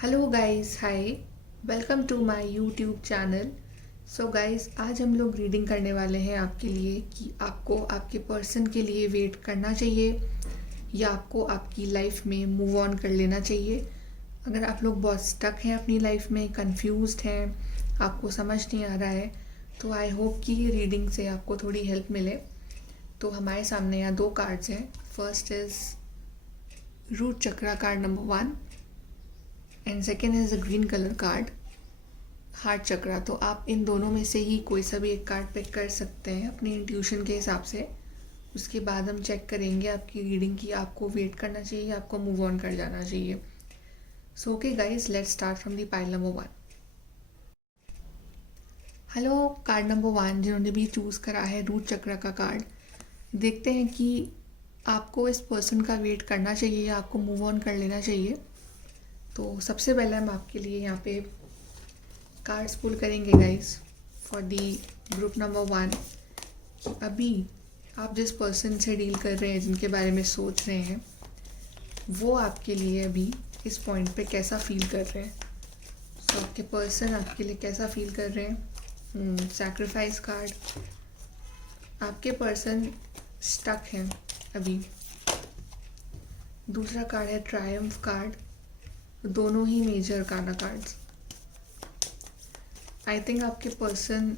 Hello guys, hi. Welcome to my YouTube channel. So guys, आज हम लोग reading करने वाले हैं आपके लिए कि आपको आपके पर्सन के लिए वेट करना चाहिए या आपको आपकी लाइफ में मूव ऑन कर लेना चाहिए। अगर आप लोग बहुत स्टक हैं अपनी लाइफ में, कंफ्यूज्ड हैं, आपको समझ नहीं आ रहा है, तो आई होप कि ये रीडिंग से आपको थोड़ी हेल्प मिले। तो हमारे सामने यहाँ दो कार्ड्स हैं। First is root chakra card number 1 and second is a green colour card heart chakra. तो आप इन दोनों में से ही कोई सा भी एक कार्ड पिक कर सकते हैं अपनी इंट्यूशन के हिसाब से। उसके बाद हम चेक करेंगे आपकी रीडिंग की, आपको वेट करना चाहिए, आपको मूव ऑन कर जाना चाहिए। So okay guys, let's start from the pile number 1। Hello card number 1 जिन्होंने भी चूज़ करा है रूट चक्रा का कार्ड, देखते हैं कि आपको इस पर्सन का वेट करना चाहिए या आपको मूव ऑन कर लेना चाहिए। तो सबसे पहले हम आपके लिए यहाँ पे कार्ड्स पुल करेंगे guys for the group number 1। अभी आप जिस पर्सन से डील कर रहे हैं, जिनके बारे में सोच रहे हैं, वो आपके लिए अभी इस पॉइंट पे कैसा फील कर रहे हैं। तो आपके पर्सन आपके लिए कैसा फील कर रहे हैं। सैक्रिफाइस कार्ड, आपके पर्सन स्टक हैं अभी। दूसरा कार्ड है ट्रायम्फ कार्ड। दोनों ही major card cards. I think आपके पर्सन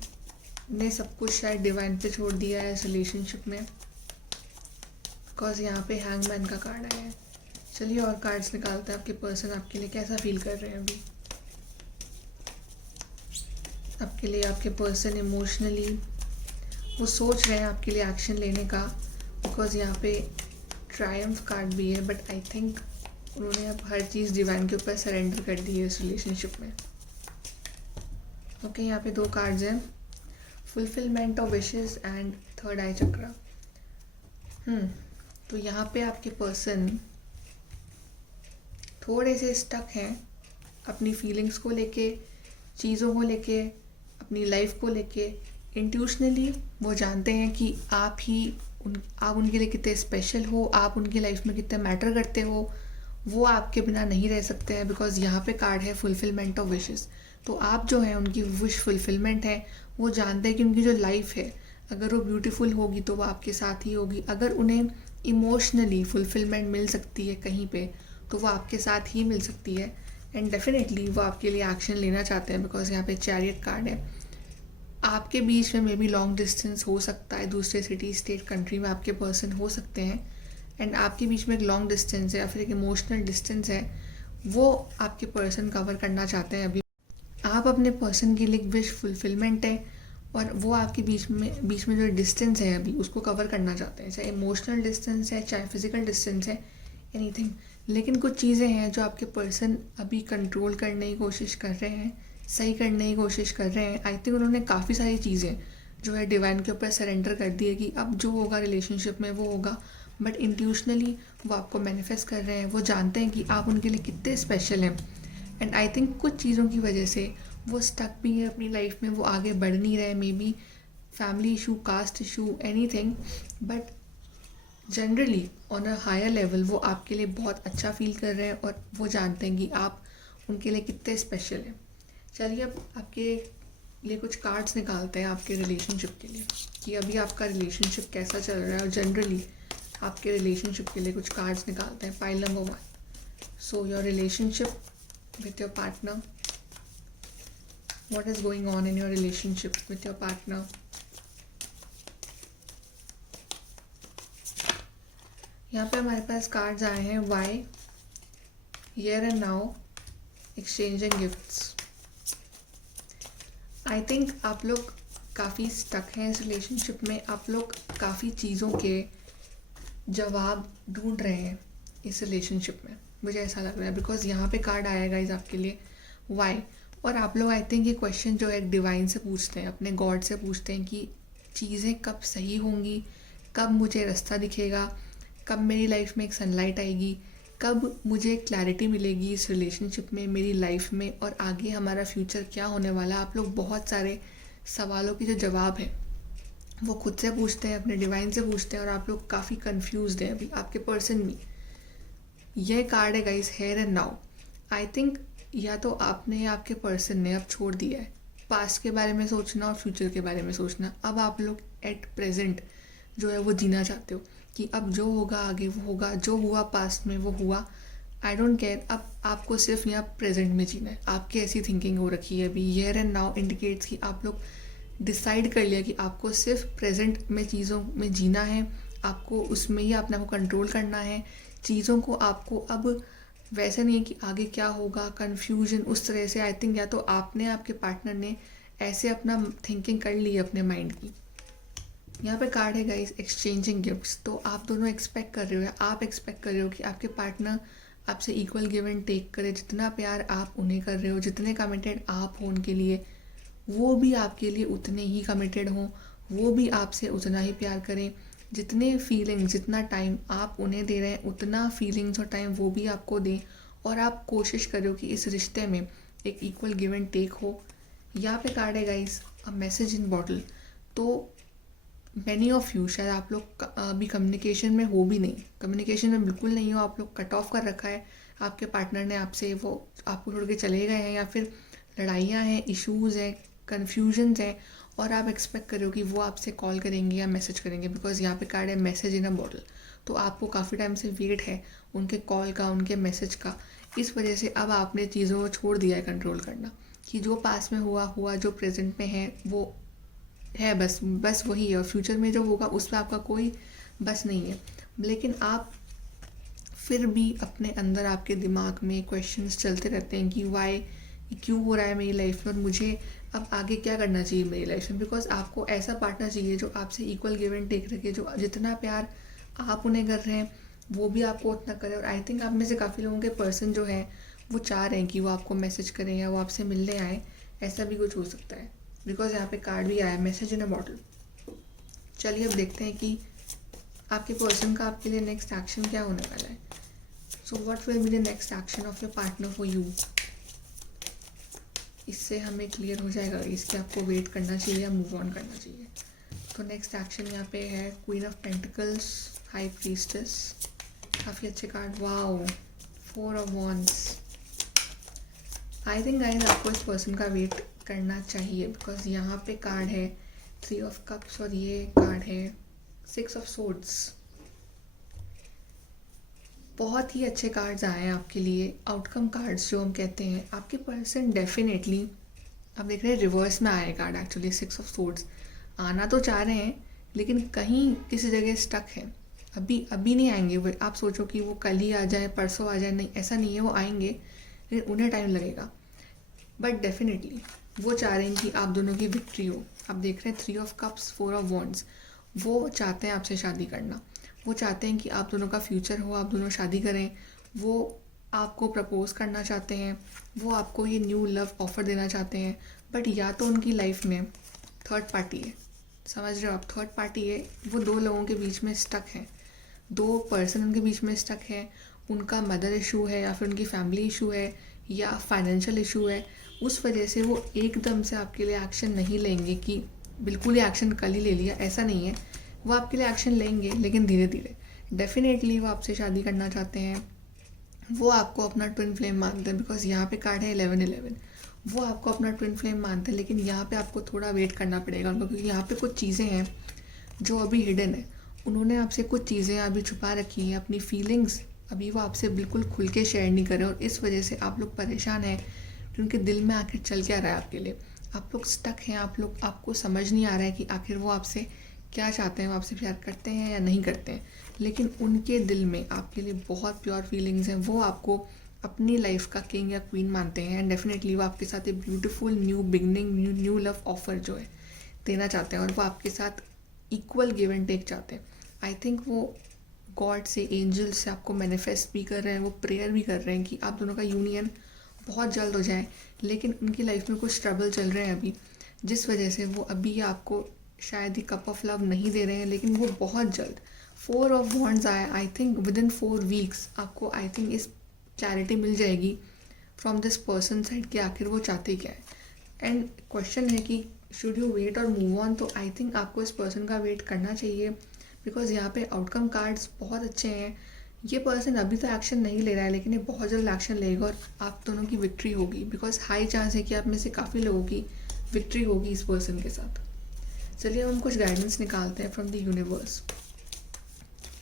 ने सब कुछ शायद डिवाइन पे छोड़ दिया है इस रिलेशनशिप में, बिकॉज यहाँ पे हैंगमैन का कार्ड आया है। चलिए और कार्ड्स निकालते हैं, आपके पर्सन आपके लिए कैसा फील कर रहे हैं अभी। आपके लिए आपके पर्सन इमोशनली वो सोच रहे हैं आपके लिए एक्शन लेने का, बिकॉज यहाँ पे ट्रायम्फ कार्ड भी है, बट आई थिंक उन्होंने अब हर चीज़ डिवाइन के ऊपर सरेंडर कर दी है इस रिलेशनशिप में। ओके, यहाँ पे दो कार्ड्स हैं, fulfilment of wishes and third eye chakra. तो यहाँ पे आपके पर्सन थोड़े से स्टक हैं अपनी फीलिंग्स को लेके, चीज़ों को लेके, अपनी लाइफ को लेके। इंट्यूशनली वो जानते हैं कि आप उनके लिए कितने स्पेशल हो, आप उनकी लाइफ में कितने मैटर करते हो। वो आपके बिना नहीं रह सकते हैं, बिकॉज यहाँ पे कार्ड है फुलफिलमेंट ऑफ विशेस। तो आप जो है उनकी विश फुलफिलमेंट है। वो जानते हैं कि उनकी जो लाइफ है, अगर वो ब्यूटीफुल होगी तो वो आपके साथ ही होगी। अगर उन्हें इमोशनली फुलफिलमेंट मिल सकती है कहीं पे, तो वो आपके साथ ही मिल सकती है। एंड डेफिनेटली वो आपके लिए एक्शन लेना चाहते हैं, बिकॉज यहाँ पे चैरियट कार्ड है। आपके बीच में मे बी लॉन्ग डिस्टेंस हो सकता है, दूसरे सिटी स्टेट कंट्री में आपके पर्सन हो सकते हैं, एंड आपके बीच में एक लॉन्ग डिस्टेंस है या फिर एक इमोशनल डिस्टेंस है, वो आपके पर्सन कवर करना चाहते हैं अभी। आप अपने पर्सन के लिए एक विश फुलफिलमेंट है, और वो आपके बीच में जो डिस्टेंस है अभी, उसको कवर करना चाहते हैं, चाहे इमोशनल डिस्टेंस है, चाहे फिजिकल डिस्टेंस है, एनीथिंग। लेकिन कुछ चीज़ें हैं जो आपके पर्सन अभी कंट्रोल करने की कोशिश कर रहे हैं, सही करने की कोशिश कर रहे हैं। आई थिंक उन्होंने काफ़ी सारी चीज़ें जो है डिवाइन के ऊपर सरेंडर कर दी है कि अब जो होगा रिलेशनशिप में वो होगा, बट इंट्यूशनली वो आपको मैनिफेस्ट कर रहे हैं। वो जानते हैं कि आप उनके लिए कितने स्पेशल हैं, एंड आई थिंक कुछ चीज़ों की वजह से वो स्टक भी है अपनी लाइफ में, वो आगे बढ़ नहीं रहे। Maybe family issue, caste issue, anything, but generally on a higher level वो आपके लिए बहुत अच्छा फील कर रहे हैं, और वो जानते हैं कि आप उनके लिए कितने स्पेशल हैं। चलिए अब आपके लिए कुछ कार्ड्स निकालते हैं आपके रिलेशनशिप के लिए, कि अभी आपका रिलेशनशिप कैसा चल रहा है, और जनरली आपके रिलेशनशिप के लिए कुछ कार्ड्स निकालते हैं। Pile number 1। So your relationship with your partner, what is going on in your relationship with your partner। यहाँ पे हमारे पास कार्ड्स आए हैं why, here and now, exchanging gifts. I think आप लोग काफ़ी स्टक हैं इस रिलेशनशिप में। आप लोग काफ़ी चीज़ों के जवाब ढूंढ रहे हैं इस रिलेशनशिप में, मुझे ऐसा लग रहा है, बिकॉज यहाँ पे कार्ड आया गाइस आपके लिए वाई। और आप लोग आई थिंक ये क्वेश्चन जो है डिवाइन से पूछते हैं, अपने गॉड से पूछते हैं कि चीज़ें कब सही होंगी, कब मुझे रास्ता दिखेगा, कब मेरी लाइफ में एक सनलाइट आएगी, कब मुझे क्लैरिटी मिलेगी इस रिलेशनशिप में, मेरी लाइफ में, और आगे हमारा फ्यूचर क्या होने वाला। आप लोग बहुत सारे सवालों के जो जवाब हैं वो खुद से पूछते हैं, अपने डिवाइन से पूछते हैं, और आप लोग काफ़ी कन्फ्यूज्ड हैं अभी, आपके पर्सन भी। यह कार्ड है guys, here and now. I think या तो आपने या आपके पर्सन ने अब छोड़ दिया है पास्ट के बारे में सोचना और फ्यूचर के बारे में सोचना। अब आप लोग एट प्रेजेंट जो है वो जीना चाहते हो कि अब जो होगा आगे वो होगा, जो हुआ पास्ट में वो हुआ, आई डोंट केयर। अब आपको सिर्फ यहाँ प्रेजेंट में जीना है। आपकी ऐसी थिंकिंग हो रखी है अभी। हियर एंड नाउ इंडिकेट्स कि आप लोग डिसाइड कर लिया कि आपको सिर्फ प्रेजेंट में चीज़ों में जीना है, आपको उसमें ही अपने आप को कंट्रोल करना है। चीज़ों को आपको अब वैसे नहीं है कि आगे क्या होगा, कन्फ्यूजन उस तरह से। आई थिंक या तो आपने आपके पार्टनर ने ऐसे अपना थिंकिंग कर ली है अपने माइंड की। यहाँ पे कार्ड है गाइस एक्सचेंजिंग गिफ्ट्स। तो आप दोनों एक्सपेक्ट कर रहे हो या आप एक्सपेक्ट कर रहे हो कि आपके पार्टनर आपसे इक्वल गिव एंड टेक करे। जितना प्यार आप उन्हें कर रहे हो, जितने कमिटेड आप हो उनके लिए, वो भी आपके लिए उतने ही कमिटेड हों, वो भी आपसे उतना ही प्यार करें। जितने फीलिंग्स, जितना टाइम आप उन्हें दे रहे हैं, उतना फीलिंग्स और टाइम वो भी आपको दें। और आप कोशिश करो कि इस रिश्ते में एक इक्वल गिव एंड टेक हो। यहाँ पे कार्ड है guys a message in bottle. तो मैनी ऑफ यू, शायद आप लोग अभी कम्युनिकेशन में हो भी नहीं, कम्युनिकेशन में बिल्कुल नहीं हो, आप लोग कट ऑफ कर रखा है। आपके पार्टनर ने आपसे, वो आपको छोड़ के चले गए हैं, या फिर लड़ाइयाँ हैं, इश्यूज़ हैं, कन्फ्यूजन्स हैं, और आप एक्सपेक्ट करो कि वो आपसे कॉल करेंगे या मैसेज करेंगे। बिकॉज यहाँ पे कार्ड है मैसेज इन अ बॉटल। तो आपको काफ़ी टाइम से वेट है उनके कॉल का, उनके मैसेज का। इस वजह से अब आपने चीज़ों को छोड़ दिया है कंट्रोल करना, कि जो पास में हुआ हुआ, जो प्रेजेंट में है वो है, बस वही है। और फ्यूचर में जो होगा उस पर आपका कोई बस नहीं है। लेकिन आप फिर भी अपने अंदर, आपके दिमाग में क्वेश्चंस चलते रहते हैं कि वाई, क्यों हो रहा है मेरी लाइफ में, और मुझे अब आगे क्या करना चाहिए मेरी लाइफ में। बिकॉज आपको ऐसा पार्टनर चाहिए जो आपसे इक्वल गिव एंड टेक रखे, जो जितना प्यार आप उन्हें कर रहे हैं वो भी आपको उतना करे। और आई थिंक आप में से काफ़ी लोगों के पर्सन जो है वो चाह रहे हैं कि वो आपको मैसेज करें या वो आपसे मिलने आए। ऐसा भी कुछ हो सकता है, बिकॉज यहाँ पे कार्ड भी आया मैसेज इन अ बॉटल। चलिए अब देखते हैं कि आपके पर्सन का आपके लिए नेक्स्ट एक्शन क्या होने वाला है। So what will be the next action of your partner for you. इससे हमें क्लियर हो जाएगा इसके आपको वेट करना चाहिए या मूव ऑन करना चाहिए। तो नेक्स्ट एक्शन यहाँ पे है queen of pentacles, high priestess. काफ़ी अच्छे card, wow, 4 of wands. I think guys आपको इस पर्सन का वेट करना चाहिए, बिकॉज यहाँ पे कार्ड है 3 ऑफ कप्स और ये कार्ड है 6 ऑफ सोर्ड्स। बहुत ही अच्छे कार्ड्स आए हैं आपके लिए, आउटकम कार्ड्स जो हम कहते हैं। आपके पर्सन डेफिनेटली, आप देख रहे हैं रिवर्स में आए कार्ड एक्चुअली 6 ऑफ सोर्ड्स। आना तो चाह रहे हैं लेकिन कहीं किसी जगह स्टक है, अभी नहीं आएंगे वो। आप सोचो कि वो कल ही आ जाए, परसों आ जाए, नहीं, ऐसा नहीं है। वो आएंगे लेकिन उन्हें टाइम लगेगा, बट डेफिनेटली वो चाह रहे हैं कि आप दोनों की विक्ट्री हो। आप देख रहे हैं 3 ऑफ कप्स, 4 ऑफ वॉन्ड्स। वो चाहते हैं आपसे शादी करना, वो चाहते हैं कि आप दोनों का फ्यूचर हो, आप दोनों शादी करें। वो आपको प्रपोज करना चाहते हैं, वो आपको ये न्यू लव ऑफर देना चाहते हैं। बट या तो उनकी लाइफ में थर्ड पार्टी है, समझ रहे हो आप, थर्ड पार्टी है। वो 2 लोगों के बीच में स्टक है, 2 पर्सन उनके बीच में स्टक है। उनका मदर इशू है या फिर उनकी फैमिली इशू है या फाइनेंशियल इशू है। उस वजह से वो एकदम से आपके लिए एक्शन नहीं लेंगे कि बिल्कुल ही एक्शन कल ही ले लिया, ऐसा नहीं है। वो आपके लिए एक्शन लेंगे लेकिन धीरे धीरे। डेफिनेटली वो आपसे शादी करना चाहते हैं, वो आपको अपना ट्विन फ्लेम मानते हैं। बिकॉज यहाँ पे कार्ड है 11-11। वो आपको अपना ट्विन फ्लेम मानते हैं, लेकिन यहाँ पे आपको थोड़ा वेट करना पड़ेगा उनको, क्योंकि यहाँ पे कुछ चीज़ें हैं जो अभी हिडन है। उन्होंने आपसे कुछ चीज़ें अभी छुपा रखी हैं, अपनी फीलिंग्स अभी वो आपसे बिल्कुल खुल के शेयर नहीं कर रहे, और इस वजह से आप लोग परेशान हैं कि उनके दिल में आखिर चल क्या रहा है आपके लिए। आप लोग स्टक हैं, आपको समझ नहीं आ रहा है कि आखिर वो आपसे क्या चाहते हैं, वो आपसे प्यार करते हैं या नहीं करते हैं। लेकिन उनके दिल में आपके लिए बहुत प्योर फीलिंग्स हैं। वो आपको अपनी लाइफ का किंग या क्वीन मानते हैं, एंड डेफिनेटली वो आपके साथ एक beautiful new beginning, new love offer जो है देना चाहते हैं। और वो आपके साथ इक्वल गिव एंड टेक चाहते हैं। आई थिंक वो गॉड से, एंजल से आपको मैनिफेस्ट भी कर रहे हैं, वो प्रेयर भी कर रहे हैं कि आप दोनों का यूनियन बहुत जल्द हो जाए। लेकिन उनकी लाइफ में कुछ ट्रबल चल रहे हैं अभी, जिस वजह से वो अभी आपको शायद ही कप ऑफ लव नहीं दे रहे हैं। लेकिन वो बहुत जल्द, 4 ऑफ वॉन्ड्स आया, I think with in 4 weeks आपको आई थिंक इस क्लैरिटी मिल जाएगी फ्रॉम दिस पर्सन साइड कि आखिर वो चाहते क्या है। एंड क्वेश्चन है कि शुड यू वेट और मूव ऑन। तो आई थिंक आपको इस पर्सन का वेट करना चाहिए, बिकॉज यहाँ पे आउटकम कार्ड्स बहुत अच्छे हैं। ये पर्सन अभी तो एक्शन नहीं ले रहा है, लेकिन ये बहुत जल्द एक्शन लेगा और आप दोनों की विक्ट्री होगी, बिकॉज हाई चांस है कि आप में से काफ़ी लोगों की विक्ट्री होगी इस पर्सन के साथ। चलिए हम कुछ गाइडेंस निकालते हैं फ्रॉम द यूनिवर्स।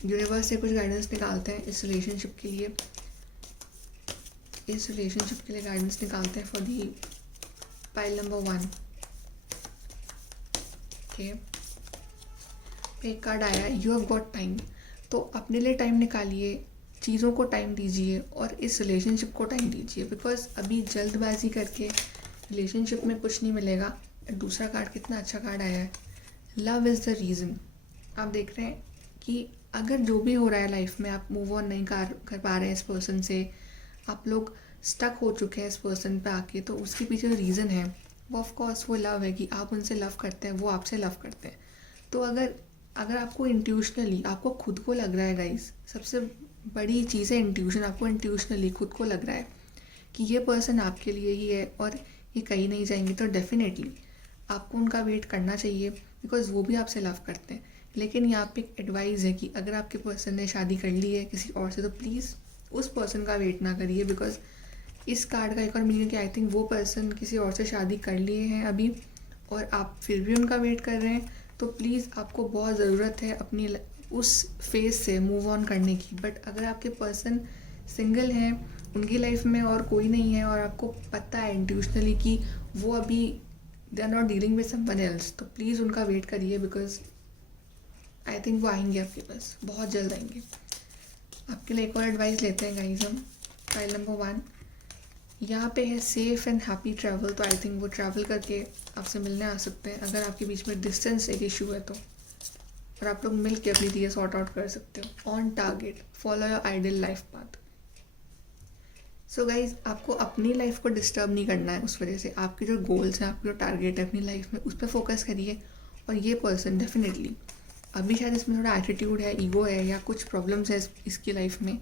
यूनिवर्स से कुछ गाइडेंस निकालते हैं इस रिलेशनशिप के लिए। इस रिलेशनशिप के लिए गाइडेंस निकालते हैं for the pile number 1। Okay, एक कार्ड आया, यू हैव गॉट टाइम। तो अपने लिए टाइम निकालिए, चीज़ों को टाइम दीजिए और इस रिलेशनशिप को टाइम दीजिए, बिकॉज अभी जल्दबाजी करके रिलेशनशिप में कुछ नहीं मिलेगा। दूसरा कार्ड कितना अच्छा कार्ड आया है, लव इज़ द रीज़न। आप देख रहे हैं कि अगर जो भी हो रहा है लाइफ में, आप मूव ऑन नहीं कर पा रहे हैं इस पर्सन से, आप लोग स्टक हो चुके हैं इस पर्सन पे आके, तो उसके पीछे जो रीज़न है वो ऑफ कोर्स वो लव है कि आप उनसे लव करते हैं, वो आपसे लव करते हैं। तो अगर आपको इंट्यूशनली, आपको खुद को लग रहा है गाइस, सबसे बड़ी चीज़ है इंट्यूशन, आपको इंट्यूशनली खुद को लग रहा है कि ये पर्सन आपके लिए ही है और ये कहीं नहीं जाएंगे, तो डेफिनेटली आपको उनका वेट करना चाहिए, बिकॉज वो भी आपसे लव करते हैं। लेकिन यहाँ पे एक एडवाइस है कि अगर आपके पर्सन ने शादी कर ली है किसी और से, तो प्लीज़ उस पर्सन का वेट ना करिए, बिकॉज इस कार्ड का एक और मीनिंग कि आई थिंक वो पर्सन किसी और से शादी कर लिए हैं अभी और आप फिर भी उनका वेट कर रहे हैं। तो प्लीज़ आपको बहुत ज़रूरत है अपनी उस फेज से मूव ऑन करने की। बट अगर आपके पर्सन सिंगल हैं, उनकी लाइफ में और कोई नहीं है और आपको पता है इंट्यूशनली कि वो अभी they are not dealing with someone else, तो प्लीज़ उनका वेट करिए, बिकॉज आई थिंक वो आएंगे आपके पास, बहुत जल्द आएंगे। आपके लिए एक और एडवाइस लेते हैं गाइस हम। फाइल नंबर 1 यहाँ पे है सेफ़ एंड हैप्पी ट्रैवल। तो आई थिंक वो ट्रैवल करके आपसे मिलने आ सकते हैं, अगर आपके बीच में डिस्टेंस एक इशू है तो, और आप लोग मिल के अपनी चीज़ें सॉर्ट आउट कर सकते हो। On target, follow your ideal life path. So guys, आपको अपनी लाइफ को डिस्टर्ब नहीं करना है उस वजह से। आपके जो गोल्स हैं, आपके जो टारगेट है अपनी लाइफ में, उस पर फोकस करिए। और ये पर्सन डेफिनेटली, अभी शायद इसमें थोड़ा एटीट्यूड है, ईगो है या कुछ प्रॉब्लम्स है इसकी लाइफ में,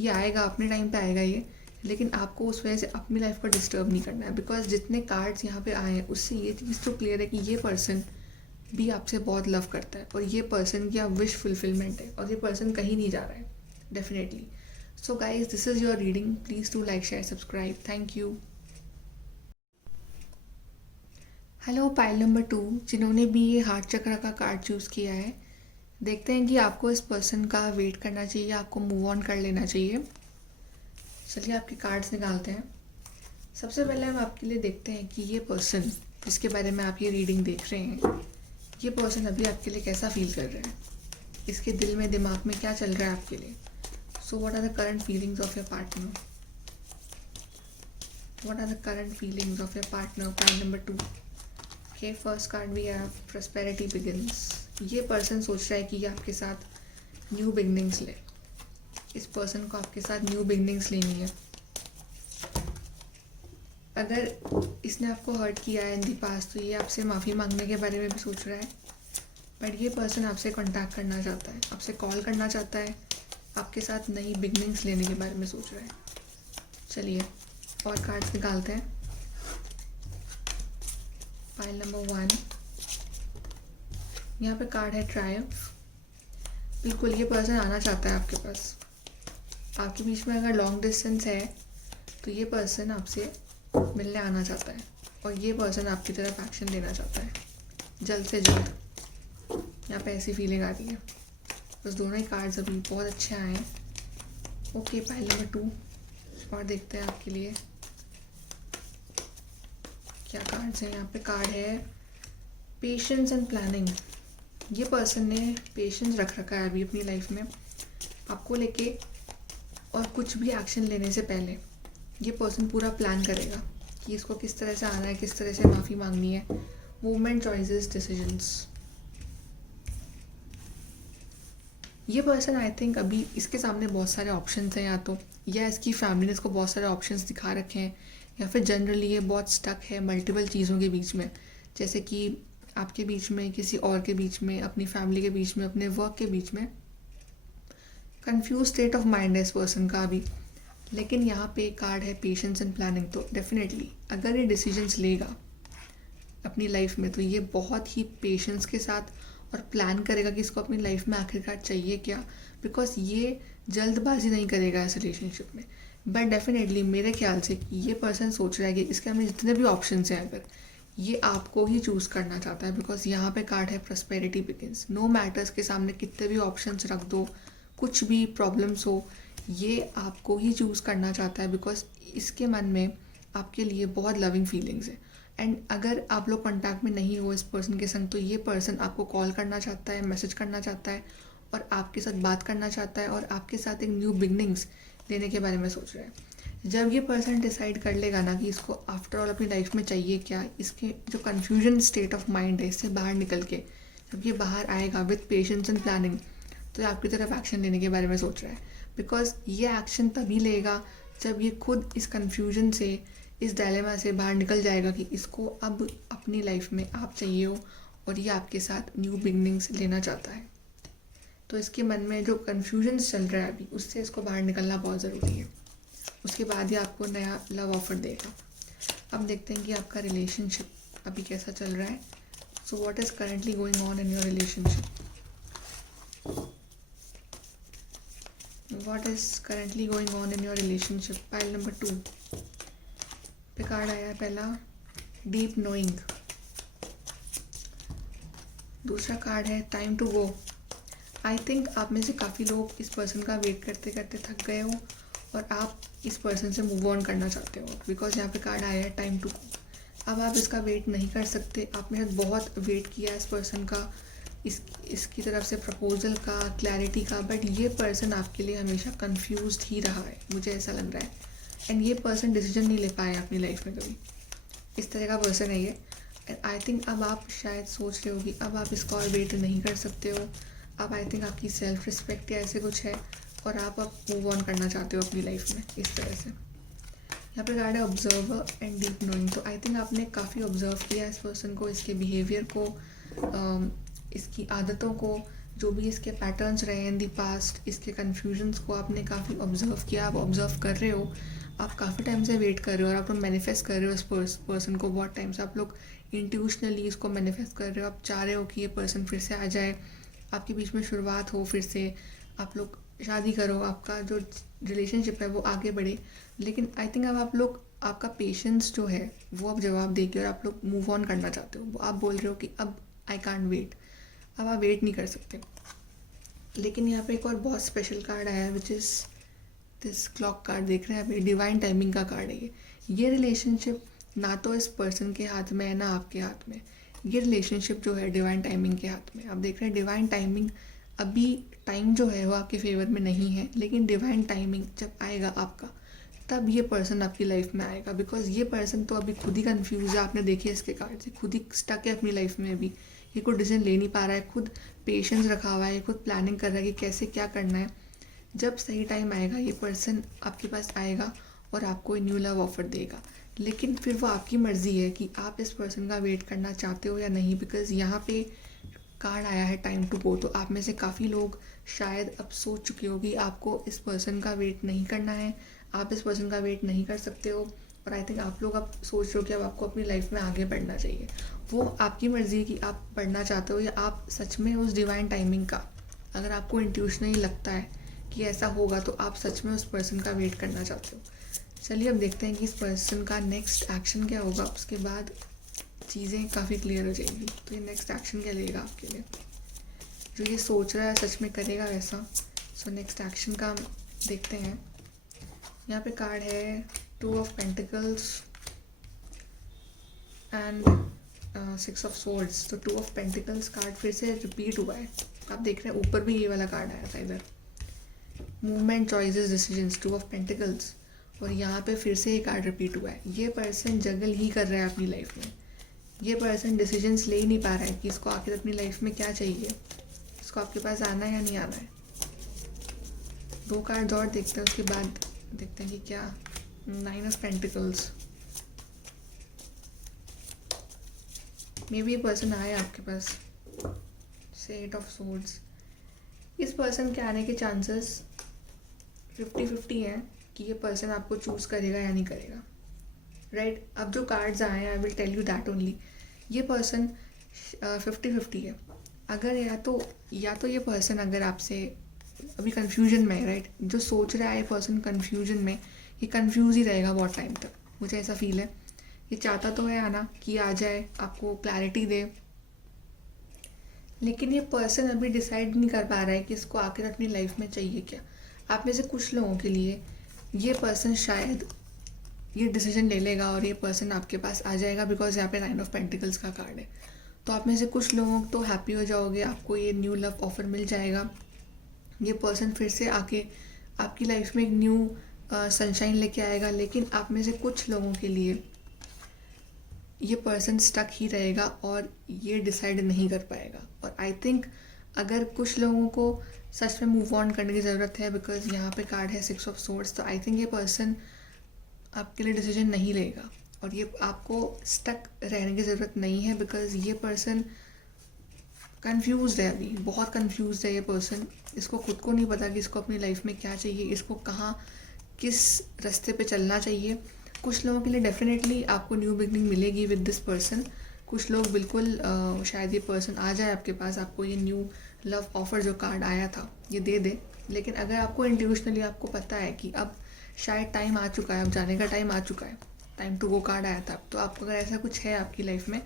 ये आएगा, अपने टाइम पे आएगा ये, लेकिन आपको उस वजह से अपनी लाइफ को डिस्टर्ब नहीं करना है। बिकॉज जितने कार्ड्स यहाँ पे आए हैं उससे ये चीज़ तो क्लियर है कि ये पर्सन भी आपसे बहुत लव करता है और ये पर्सन की आप विश फुलफिलमेंट है और ये पर्सन कहीं नहीं जा रहा है definitely. So guys, this is your reading. Please do like, share, subscribe. Thank you. Hello pile number 2, जिन्होंने भी ये हार्ट चक्र का कार्ड चूज़ किया है, देखते हैं कि आपको इस पर्सन का वेट करना चाहिए, आपको मूव ऑन कर लेना चाहिए। चलिए आपके कार्ड्स निकालते हैं। सबसे पहले हम आपके लिए देखते हैं कि ये पर्सन जिसके बारे में आप ये रीडिंग देख रहे हैं, ये पर्सन अभी आपके लिए कैसा फील कर रहा है, इसके दिल में, दिमाग में क्या चल रहा है आपके लिए। So what are the current feelings of your partner? What are the current feelings of your partner? Card number 2। Okay, first card we have prosperity begins. ये पर्सन सोच रहा है कि ये आपके साथ न्यू बिगनिंग्स ले। इस पर्सन को आपके साथ न्यू बिगनिंग्स लेनी है। अगर इसने आपको हर्ट किया है इन दी पास्ट, तो ये आपसे माफ़ी मांगने के बारे में भी सोच रहा है। बट ये पर्सन आपसे कांटेक्ट करना चाहता है, आपसे कॉल करना चाहता है, आपके साथ नई बिगनिंग्स लेने के बारे में सोच रहा है। चलिए और कार्ड्स निकालते हैं। फाइल नंबर 1, यहाँ पे कार्ड है ट्रायम्फ। बिल्कुल, ये पर्सन आना चाहता है आपके पास। आपके बीच में अगर लॉन्ग डिस्टेंस है तो ये पर्सन आपसे मिलने आना चाहता है और ये पर्सन आपकी तरफ एक्शन लेना चाहता है जल्द से जल्द। यहाँ पे ऐसी फीलिंग आ रही है। बस दोनों ही कार्ड्स अभी बहुत अच्छे आए हैं। ओके, फाइल नंबर 2 और देखते हैं आपके लिए क्या कार्ड्स हैं। यहाँ पे कार्ड है पेशेंस एंड प्लानिंग। ये पर्सन ने पेशेंस रख रखा है अभी अपनी लाइफ में आपको लेके, और कुछ भी एक्शन लेने से पहले ये पर्सन पूरा प्लान करेगा कि इसको किस तरह से आना है, किस तरह से माफ़ी मांगनी है। Movement, choices, decisions. ये पर्सन आई थिंक अभी इसके सामने बहुत सारे ऑप्शंस हैं, या इसकी फैमिली ने इसको बहुत सारे ऑप्शंस दिखा रखे हैं, या फिर जनरली ये बहुत स्टक है मल्टीपल चीज़ों के बीच में, जैसे कि आपके बीच में, किसी और के बीच में, अपनी फैमिली के बीच में, अपने वर्क के बीच में। कंफ्यूज स्टेट ऑफ माइंड है इस पर्सन का अभी। लेकिन यहाँ पे कार्ड है पेशेंस एंड प्लानिंग। तो डेफिनेटली अगर ये डिसीजंस लेगा अपनी लाइफ में, तो ये बहुत ही पेशेंस के साथ और प्लान करेगा कि इसको अपनी लाइफ में आखिरकार चाहिए क्या, बिकॉज ये जल्दबाजी नहीं करेगा इस रिलेशनशिप में। बट डेफिनेटली मेरे ख्याल से ये पर्सन सोच रहा है कि इसके हमें जितने भी ऑप्शन हैं, अगर ये आपको ही चूज़ करना चाहता है, बिकॉज यहाँ पे कार्ड है प्रॉस्पेरिटी बिगिंस। नो मैटर्स के सामने कितने भी ऑप्शंस रख दो, कुछ भी प्रॉब्लम्स हो, ये आपको ही चूज़ करना चाहता है, बिकॉज इसके मन में आपके लिए बहुत लविंग फीलिंग्स है। एंड अगर आप लोग कॉन्टैक्ट में नहीं हो इस पर्सन के संग, तो ये पर्सन आपको कॉल करना चाहता है, मैसेज करना चाहता है और आपके साथ बात करना चाहता है और आपके साथ एक न्यू बिगनिंग्स लेने के बारे में सोच रहा है। जब ये पर्सन डिसाइड कर लेगा ना कि इसको आफ्टर ऑल अपनी लाइफ में चाहिए क्या, इसके जो कन्फ्यूजन स्टेट ऑफ माइंड है इससे बाहर निकल के जब ये बाहर आएगा विथ पेशेंस एंड प्लानिंग, तो ये आपकी तरफ एक्शन लेने के बारे में सोच रहा है। बिकॉज ये एक्शन तभी लेगा जब ये खुद इस कन्फ्यूजन से, इस डायलेमा से बाहर निकल जाएगा कि इसको अब अपनी लाइफ में आप चाहिए हो और ये आपके साथ न्यू बिगनिंग्स लेना चाहता है। तो इसके मन में जो कन्फ्यूजन चल रहा है अभी, उससे इसको बाहर निकलना बहुत ज़रूरी है। उसके बाद ही आपको नया लव ऑफर देगा। अब देखते हैं कि आपका रिलेशनशिप अभी कैसा चल रहा है। So what is currently going on in your relationship? What is currently going on in your relationship? Pile number 2 पे कार्ड आया है पहला, डीप नोइंग। दूसरा कार्ड है time to go. I think आप में से काफ़ी लोग इस पर्सन का वेट करते करते थक गए हो और आप इस पर्सन से मूव ऑन करना चाहते हो, बिकॉज यहाँ पे कार्ड आया है टाइम टू गो। अब आप इसका वेट नहीं कर सकते। आपने बहुत वेट किया इस पर्सन का, इसकी तरफ से प्रपोजल का, क्लैरिटी का, बट ये पर्सन आपके लिए हमेशा कंफ्यूज्ड ही रहा है, मुझे ऐसा लग रहा है। एंड ये पर्सन डिसीजन नहीं ले पाया अपनी लाइफ में कभी। इस तरह का पर्सन है ये। एंड आई थिंक अब आप शायद सोच रहे हो कि अब आप इसका और वेट नहीं कर सकते हो। अब आई थिंक आपकी सेल्फ रिस्पेक्ट या ऐसे कुछ है और आप अब मूव ऑन करना चाहते हो अपनी लाइफ में इस तरह से। यहाँ पे कार्ड है ऑब्जर्वर एंड डीप नोइंग। तो आई थिंक आपने काफ़ी ऑब्जर्व किया इस पर्सन को, इसके बिहेवियर को, इसकी आदतों को, जो भी इसके पैटर्न्स रहे इन दी पास्ट, इसके कन्फ्यूजन्स को आपने काफ़ी ऑब्जर्व किया। आप ऑब्जर्व कर रहे हो, आप काफ़ी टाइम से वेट कर रहे हो और आप लोग मैनिफेस्ट कर रहे हो इस पर्सन को बहुत टाइम से। आप लोग इंट्यूशनली इसको मैनिफेस्ट कर रहे हो। आप चाह रहे हो कि ये पर्सन फिर से आ जाए, आपके बीच में शुरुआत हो, फिर से आप लोग शादी करो, आपका जो रिलेशनशिप है वो आगे बढ़े। लेकिन आई थिंक अब आप लोग, आपका पेशेंस जो है वो अब जवाब देके और आप लोग मूव ऑन करना चाहते हो। आप बोल रहे हो कि अब आई कांट वेट, अब आप वेट नहीं कर सकते। लेकिन यहाँ पे एक और बहुत स्पेशल कार्ड आया है which is this clock card. देख रहे हैं अभी, डिवाइन टाइमिंग का कार्ड है ये रिलेशनशिप ना तो इस पर्सन के हाथ में है ना आपके हाथ में। ये रिलेशनशिप जो है डिवाइन टाइमिंग के हाथ में। आप देख रहे हैं डिवाइन टाइमिंग, अभी टाइम जो है वो आपके फेवर में नहीं है, लेकिन डिवाइन टाइमिंग जब आएगा आपका, तब ये पर्सन आपकी लाइफ में आएगा। बिकॉज ये पर्सन तो अभी खुद ही कंफ्यूज है, आपने देखी है इसके कार्ड से, खुद ही स्टक है अपनी लाइफ में। अभी ये कोई डिसीजन ले नहीं पा रहा है, खुद पेशेंस रखा हुआ है, खुद प्लानिंग कर रहा है कि कैसे क्या करना है। जब सही टाइम आएगा ये पर्सन आपके पास आएगा और आपको न्यू लव ऑफर देगा। लेकिन फिर वो आपकी मर्ज़ी है कि आप इस पर्सन का वेट करना चाहते हो या नहीं। बिकॉज यहाँ पे कार्ड आया है टाइम टू गो। तो आप में से काफ़ी लोग शायद अब सोच चुके हो कि आपको इस पर्सन का वेट नहीं करना है, आप इस पर्सन का वेट नहीं कर सकते हो। और आई थिंक आप लोग अब सोच रहे हो कि अब आपको अपनी लाइफ में आगे बढ़ना चाहिए। वो आपकी मर्ज़ी है कि आप बढ़ना चाहते हो या आप सच में उस डिवाइन टाइमिंग का, अगर आपको इंट्यूशनली लगता है कि ऐसा होगा, तो आप सच में उस पर्सन का वेट करना चाहते हो। चलिए अब देखते हैं कि इस पर्सन का नेक्स्ट एक्शन क्या होगा। उसके बाद चीज़ें काफ़ी क्लियर हो जाएंगी। तो ये नेक्स्ट एक्शन क्या लेगा आपके लिए, जो ये सोच रहा है सच में करेगा वैसा। सो नेक्स्ट एक्शन का हम देखते हैं। यहाँ पे कार्ड है 2 of pentacles and 6 of swords. तो 2 ऑफ पेंटिकल्स कार्ड फिर से रिपीट हुआ है। आप देख रहे हैं ऊपर भी ये वाला कार्ड आया था इधर, movement, choices, decisions, 2 of pentacles. और यहाँ पे फिर से ये कार्ड रिपीट हुआ है। ये पर्सन जगल ही कर रहा है अपनी लाइफ में। ये पर्सन डिसीजंस ले ही नहीं पा रहा है कि इसको आखिर अपनी लाइफ में क्या चाहिए, इसको आपके पास आना है या नहीं आना है। 2 कार्ड और देखते हैं, उसके बाद देखते हैं कि क्या। 9 ऑफ पेंटिकल्स। मे बी ये पर्सन आए आपके पास। 8 ऑफ सोर्ड्स। इस पर्सन के आने के चांसेस 50-50 हैं कि ये पर्सन आपको चूज़ करेगा या नहीं करेगा। राइट, अब जो कार्ड्स आए हैं I will tell you that only. ये पर्सन 50-50 है। अगर या तो ये पर्सन अगर आपसे अभी कंफ्यूजन में है, राइट, जो सोच रहा है पर्सन कंफ्यूजन में, ये कंफ्यूज ही रहेगा बहुत टाइम तक, मुझे ऐसा फील है। ये चाहता तो है आना कि आ जाए, आपको क्लैरिटी दे, लेकिन ये पर्सन अभी डिसाइड नहीं कर पा रहा है कि इसको आखिर अपनी लाइफ में चाहिए क्या। आप में से कुछ लोगों के लिए ये पर्सन शायद ये डिसीजन ले लेगा और ये पर्सन आपके पास आ जाएगा, बिकॉज यहाँ पे 9 ऑफ पेंटिकल्स का कार्ड है। तो आप में से कुछ लोगों तो हैप्पी हो जाओगे, आपको ये न्यू लव ऑफर मिल जाएगा। ये पर्सन फिर से आके आपकी लाइफ में एक न्यू सनशाइन लेके आएगा। लेकिन आप में से कुछ लोगों के लिए ये पर्सन स्टक ही रहेगा और ये डिसाइड नहीं कर पाएगा। और आई थिंक अगर कुछ लोगों को सच में मूव ऑन करने की ज़रूरत है, बिकॉज यहाँ पे कार्ड है 6 ऑफ सोर्ड्स, तो आई थिंक ये पर्सन आपके लिए डिसीजन नहीं लेगा और ये आपको स्टक रहने की ज़रूरत नहीं है, बिकॉज ये पर्सन कंफ्यूज है, अभी बहुत कंफ्यूज है ये पर्सन। इसको खुद को नहीं पता कि इसको अपनी लाइफ में क्या चाहिए, इसको कहाँ किस रास्ते पे चलना चाहिए। कुछ लोगों के लिए डेफिनेटली आपको न्यू बिगनिंग मिलेगी विद दिस पर्सन। कुछ लोग बिल्कुल शायद ये पर्सन आ जाए आपके पास, आपको ये न्यू लव ऑफर जो कार्ड आया था ये दे दे। लेकिन अगर आपको इंट्यूशनली आपको पता है कि अब शायद टाइम आ चुका है, अब जाने का टाइम आ चुका है, टाइम टू गो कार्ड आया था, तो आपको अगर ऐसा कुछ है आपकी लाइफ में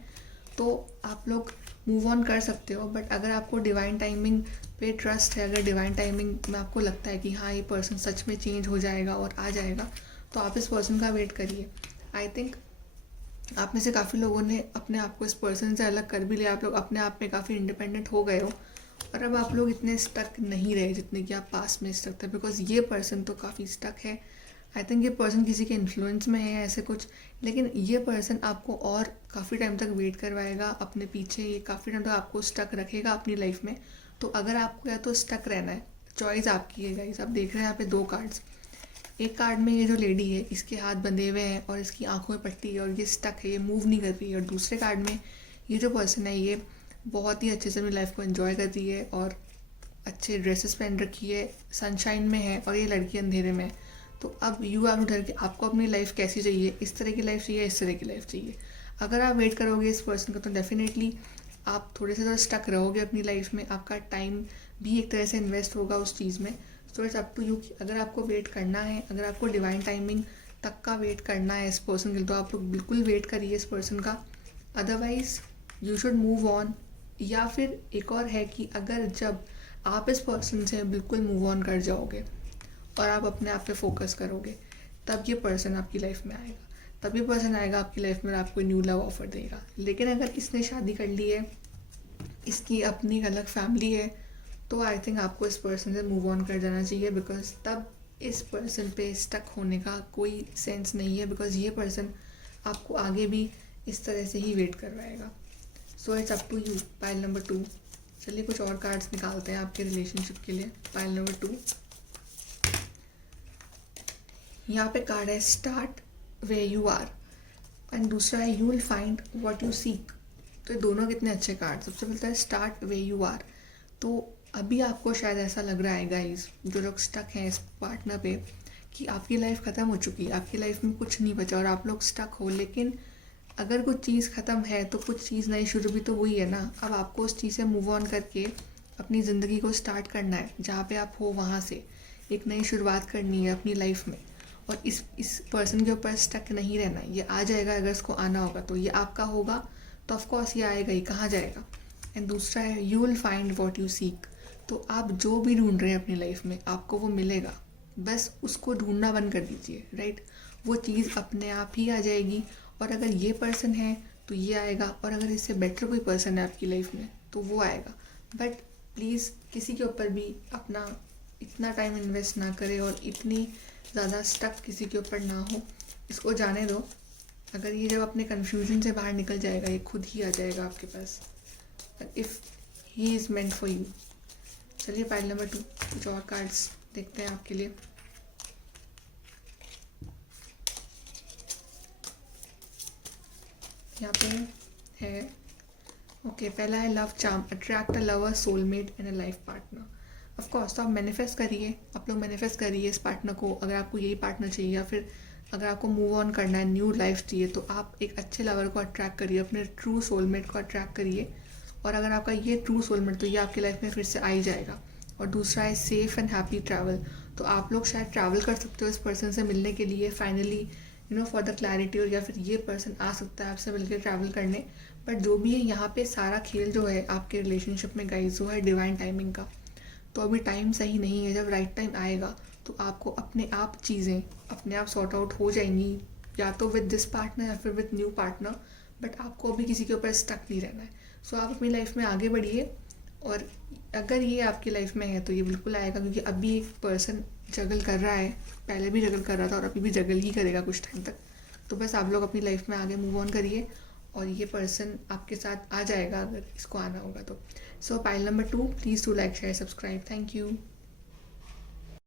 तो आप लोग मूव ऑन कर सकते हो। बट अगर आपको डिवाइन टाइमिंग पे ट्रस्ट है, अगर डिवाइन टाइमिंग में आपको लगता है कि हाँ ये पर्सन सच में चेंज हो जाएगा और आ जाएगा, तो आप इस पर्सन का वेट करिए। आई थिंक आप में से काफ़ी लोगों ने अपने आप को इस पर्सन से अलग कर भी लिया, आप लोग अपने आप में काफ़ी इंडिपेंडेंट हो गए हो और अब आप लोग इतने स्टक नहीं रहे जितने कि आप पास में स्टक थे, बिकॉज ये पर्सन तो काफ़ी स्टक है। आई थिंक ये पर्सन किसी के इन्फ्लुएंस में है ऐसे कुछ, लेकिन ये पर्सन आपको और काफ़ी टाइम तक वेट करवाएगा अपने पीछे, ये काफ़ी टाइम तक आपको स्टक रखेगा अपनी लाइफ में। तो अगर आपको या तो स्टक रहना है, चॉइस आपकी है गाइस। आप देख रहे हैं यहाँ पे 2 कार्ड्स, एक कार्ड में ये जो लेडी है इसके हाथ बंधे हुए हैं और इसकी आंखों में पट्टी है और ये स्टक है, ये मूव नहीं कर रही है। और दूसरे कार्ड में ये जो पर्सन है ये बहुत ही अच्छे से अपनी लाइफ को एंजॉय कर रही है और अच्छे ड्रेसेस पहन रखी है, सनशाइन में है, और ये लड़की अंधेरे में है। तो अब यू आर उधर के आपको अपनी लाइफ कैसी चाहिए, इस तरह की लाइफ चाहिए, इस तरह की लाइफ चाहिए। अगर आप वेट करोगे इस पर्सन का तो डेफिनेटली आप थोड़े से तो स्टक रहोगे अपनी लाइफ में, आपका टाइम भी एक तरह से इन्वेस्ट होगा उस चीज़ में। So it's up to you कि अगर आपको वेट करना है, अगर आपको डिवाइन टाइमिंग तक का वेट करना है इस पर्सन के लिए, तो आप लोग बिल्कुल वेट करिए इस पर्सन का। Otherwise you should move on. या फिर एक और है कि अगर जब आप इस पर्सन से बिल्कुल मूव ऑन कर जाओगे और आप अपने आप पे फोकस करोगे, तब ये पर्सन आपकी लाइफ में आएगा, तब ये पर्सन आएगा आपकी लाइफ में और आपको न्यू लव ऑफर देगा। लेकिन अगर इसने शादी कर ली है, इसकी अपनी अलग फैमिली है, तो आई थिंक आपको इस पर्सन से मूव ऑन कर जाना चाहिए, बिकॉज तब इस पर्सन पे स्टक होने का कोई सेंस नहीं है, बिकॉज ये पर्सन आपको आगे भी इस तरह से ही वेट करवाएगा। So it's up to you. Pile number 2। चलिए कुछ और कार्ड्स निकालते हैं आपके रिलेशनशिप के लिए। पाइल नंबर 2, यहाँ पे कार्ड है start where you are and दूसरा है you will find what you seek. तो ये दोनों कितने अच्छे कार्ड। सबसे पहले है स्टार्ट वे यू आर। तो अभी आपको शायद ऐसा लग रहा है गाइस, जो लोग स्टक हैं इस पार्टनर पे, कि आपकी लाइफ ख़त्म हो चुकी है, आपकी लाइफ में कुछ नहीं बचा और आप लोग स्टक हो। लेकिन अगर कुछ चीज़ ख़त्म है तो कुछ चीज़ नई शुरू भी तो वही है ना। अब आपको उस चीज़ से मूव ऑन करके अपनी ज़िंदगी को स्टार्ट करना है, जहाँ पे आप हो वहाँ से एक नई शुरुआत करनी है अपनी लाइफ में। और इस पर्सन के ऊपर स्टक नहीं रहना है, ये आ जाएगा। अगर इसको आना होगा तो ये आपका होगा, तो ऑफकोर्स ये आएगा ही, कहाँ जाएगा। एंड दूसरा है you will find what you seek. तो आप जो भी ढूंढ रहे हैं अपनी लाइफ में आपको वो मिलेगा, बस उसको ढूंढना बंद कर दीजिए, राइट। वो चीज़ अपने आप ही आ जाएगी। और अगर ये पर्सन है तो ये आएगा, और अगर इससे बेटर कोई पर्सन है आपकी लाइफ में तो वो आएगा। बट प्लीज़ किसी के ऊपर भी अपना इतना टाइम इन्वेस्ट ना करें और इतनी ज़्यादा स्टक किसी के ऊपर ना हो, इसको जाने दो। अगर ये जब अपने कन्फ्यूजन से बाहर निकल जाएगा, ये खुद ही आ जाएगा आपके पास, if he is meant for you. चलिए पाइल नंबर 2 कुछ और कार्ड्स देखते हैं आपके लिए। यहाँ पे है ओके, पहला है love charm, attract a lover, soulmate and a life partner. Of course तो आप मैनिफेस्ट करिए, आप लोग मैनिफेस्ट करिए इस पार्टनर को। अगर आपको यही पार्टनर चाहिए या फिर अगर आपको मूव ऑन करना है, न्यू लाइफ चाहिए, तो आप एक अच्छे लवर को अट्रैक्ट करिए, अपने ट्रू सोलमेट को अट्रैक्ट करिए और अगर आपका ये ट्रू सोलमेट, तो ये आपकी लाइफ में फिर से आ ही जाएगा। और दूसरा है सेफ़ एंड हैप्पी ट्रैवल। तो आप लोग शायद ट्रैवल कर सकते हो इस पर्सन से मिलने के लिए फाइनली, फॉर द क्लैरिटी, और या फिर ये पर्सन आ सकता है आपसे मिलकर ट्रैवल करने। बट जो भी है, यहाँ पे सारा खेल जो है आपके रिलेशनशिप में गाइस, वो है डिवाइन टाइमिंग का। तो अभी टाइम सही नहीं है, जब राइट टाइम आएगा तो आपको अपने आप चीज़ें अपने आप सॉर्ट आउट हो जाएंगी, या तो विद दिस पार्टनर या फिर विद न्यू पार्टनर। बट आपको अभी किसी के ऊपर स्टक नहीं रहना है। सो आप अपनी लाइफ में आगे बढ़िए, और अगर ये आपकी लाइफ में है तो ये बिल्कुल आएगा, क्योंकि अभी एक पर्सन जगल कर रहा है, पहले भी जगल कर रहा था और अभी भी जगल ही करेगा कुछ टाइम तक। तो बस आप लोग अपनी लाइफ में आगे मूव ऑन करिए, और ये पर्सन आपके साथ आ जाएगा अगर इसको आना होगा तो। सो pile number 2, please do like share subscribe. Thank you.